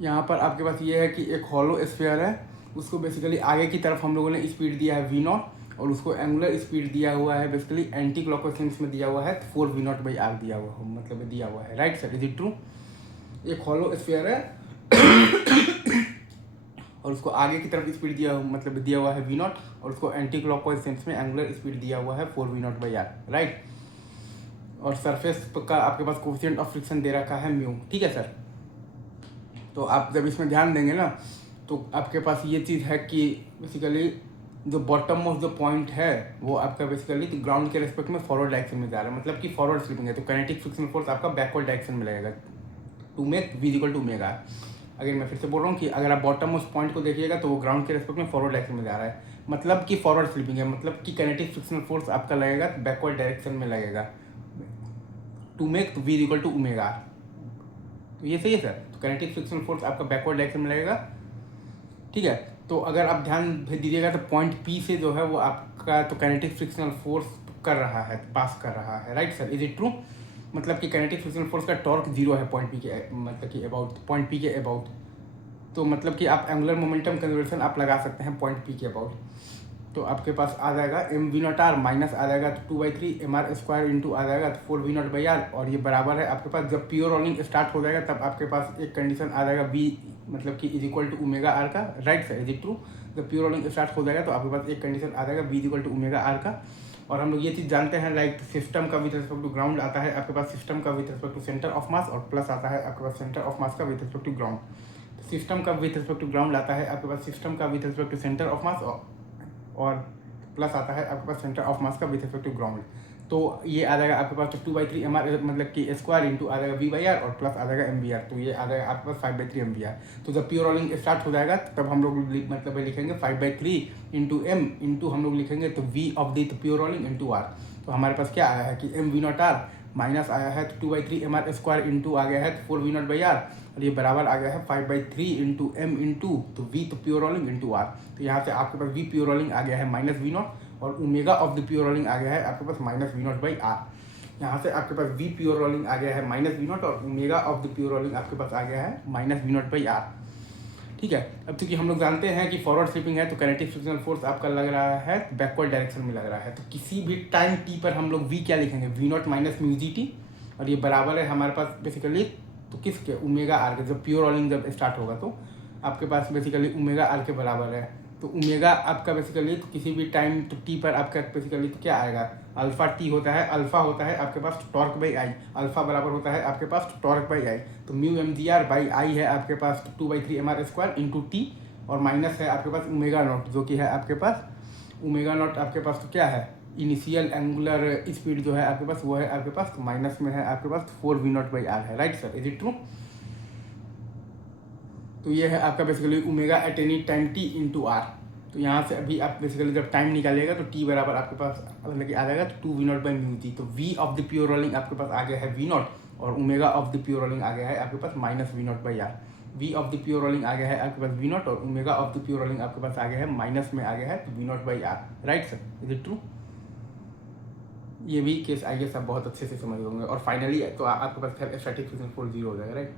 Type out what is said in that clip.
यहाँ पर आपके पास ये है कि एक हॉलो स्फीयर है, उसको बेसिकली आगे की तरफ हम लोगों ने स्पीड दिया है v0 और उसको एंगुलर स्पीड दिया हुआ है बेसिकली एंटी क्लॉकवाइज में दिया हुआ है 4v0/r दिया हुआ मतलब दिया हुआ है। Right sir, is it true? एक हॉलो स्फीयर है और उसको आगे की तरफ स्पीड दिया मतलब दिया हुआ है v0 और उसको एंटी क्लॉकवाइज सेंस में एंगुलर स्पीड दिया हुआ है 4v0/r। राइट, और सरफेस का आपके पास कोफिशिएंट ऑफ फ्रिक्शन दे रखा है म्यू। ठीक है सर, तो आप जब इसमें ध्यान देंगे ना तो आपके पास ये चीज़ है कि बेसिकली जो बॉटम मोस्ट जो पॉइंट है वो आपका बेसिकली ग्राउंड के रेस्पेक्ट में फॉरवर्ड डायरेक्शन में जा रहा है, मतलब कि फॉरवर्ड स्लिपिंग है, तो काइनेटिक फ्रिक्शनल फोर्स आपका बैकवर्ड डायरेक्शन में लगेगा to make v equal to omega. अगर मैं फिर से बोल रहा हूँ कि अगर आप बॉटम मोस्ट पॉइंट को देखिएगा तो वो ग्राउंड के रेस्पेक्ट में फॉरवर्ड डायरेक्शन में जा रहा है, मतलब कि फॉरवर्ड स्लिपिंग है, मतलब कि काइनेटिक फ्रिक्शनल फोर्स आपका लगेगा बैकवर्ड डायरेक्शन में लगेगा to make v equal to omega. तो ये सही है सर, तो काइनेटिक फ्रिक्शनल फोर्स आपका बैकवर्ड डायरेक्शन में लगेगा। ठीक है, तो अगर आप ध्यान दीजिएगा तो पॉइंट पी से जो है वो आपका तो काइनेटिक फ्रिक्शनल फोर्स कर रहा है, पास कर रहा है। Right sir, is it true? मतलब कि काइनेटिक फ्रिक्शनल फोर्स का टॉर्क 0 है पॉइंट पी के मतलब कि अबाउट पॉइंट पी के अबाउट, तो मतलब कि आप एंगुलर मोमेंटम कंजर्वेशन आप लगा सकते हैं पॉइंट पी के अबाउट। तो आपके पास आ जाएगा mv0r माइनस आ जाएगा तो 2/3 mr² इंटू आ जाएगा तो 4v0/r, और ये बराबर है आपके पास जब प्योर रोलिंग स्टार्ट हो जाएगा तब आपके पास एक कंडीशन आ जाएगा v मतलब कि is equal to omega r का। Right sir, is it true? जब प्योर रोलिंग स्टार्ट हो जाएगा तो आपके पास एक कंडीशन आ जाएगा v is equal to omega r का। और हम लोग ये चीज़ जानते हैं लाइक सिस्टम का विथ रिस्पेक्ट टू ग्राउंड आता है आपके पास सिस्टम का with respect to centre of mass, और प्लस आता है आपके पास सेंटर ऑफ मास का with respect to ground. System का विथ रिस्पेक्ट टू ग्राउंड आता है आपके पास सिस्टम का with respect to centre of mass और प्लस आता है आपके पास सेंटर ऑफ मास का विथ रिस्पेक्ट टू ग्राउंड। तो ये आ जाएगा आपके पास तो 2/3 mr मतलब कि स्क्वायर इंटू आ जाएगा v/r और प्लस आ जाएगा mvr, तो ये आ जाएगा आपके पास 5/3 mvr। तो जब प्योर रोलिंग स्टार्ट हो जाएगा तब हम लोग मतलब लिखेंगे 5/3 इंटू m इंटू हम लोग लिखेंगे तो v of the pure rolling into r। तो हमारे पास क्या आया है कि mv0r माइनस आया है तो 2/3 mr² इंटू आ गया है तो 4v0/r, और ये बराबर आ गया है 5/3 इंटू m इंटू तो v तो प्योर रोलिंग इंटू r। तो यहाँ से आपके पास v प्योर रोलिंग आ गया है -v0 और omega of the pure rolling आ गया है आपके पास -v0/r। यहाँ से आपके पास v प्योर रोलिंग आ गया है -v0 और omega of the pure rolling आपके पास आ गया है -v0/r। ठीक है, अब चूंकि हम लोग जानते हैं कि फॉरवर्ड स्लिपिंग है तो काइनेटिक फ्रिक्शनल फोर्स आपका लग रहा है बैकवर्ड डायरेक्शन में लग रहा है, तो किसी भी टाइम t पर हम लोग v क्या लिखेंगे v0 minus mu G T, और ये बराबर है हमारे पास बेसिकली तो किसके ओमेगा आर के। जब प्योर रोलिंग जब स्टार्ट होगा तो आपके पास बेसिकली ओमेगा आर के बराबर है, तो ओमेगा आपका बेसिकली तो किसी भी टाइम तो टी पर आपका बेसिकली तो क्या आएगा अल्फा टी होता है, अल्फा होता है आपके पास टॉर्क बाई आई, अल्फा बराबर होता है आपके पास टॉर्क बाई आई, तो म्यू mgr बाई आई है आपके पास 2/3 mr² इंटू टी, और माइनस है आपके पास ओमेगा नॉट जो कि है आपके पास ओमेगा नॉट आपके पास तो क्या है इनिशियल एंगुलर स्पीड जो है आपके पास वो है आपके पास माइनस में है आपके पास 4v0/r है। Right sir, is it true? तो ये है आपका basically omega at any time t into r. तो यहाँ से अभी आप बेसिकली जब टाइम निकालिएगा तो टी बराबर आपके पास मतलब कि आ जाएगा तो 2v0/μt, तो v of the pure rolling आपके पास आ गया है v0 और omega of the pure rolling आ गया है आपके पास -v0/r। v of the pure rolling आ गया है आपके पास v0 और omega of the pure rolling आपके पास आ गया है माइनस में आ गया है तो v0/r। Right sir, is it true? ये भी केस आई गेस आप बहुत अच्छे से समझ होंगे, और फाइनली तो आपके पास स्टैटिक फ्रिक्शन फोर्स 0 हो जाएगा। राइट।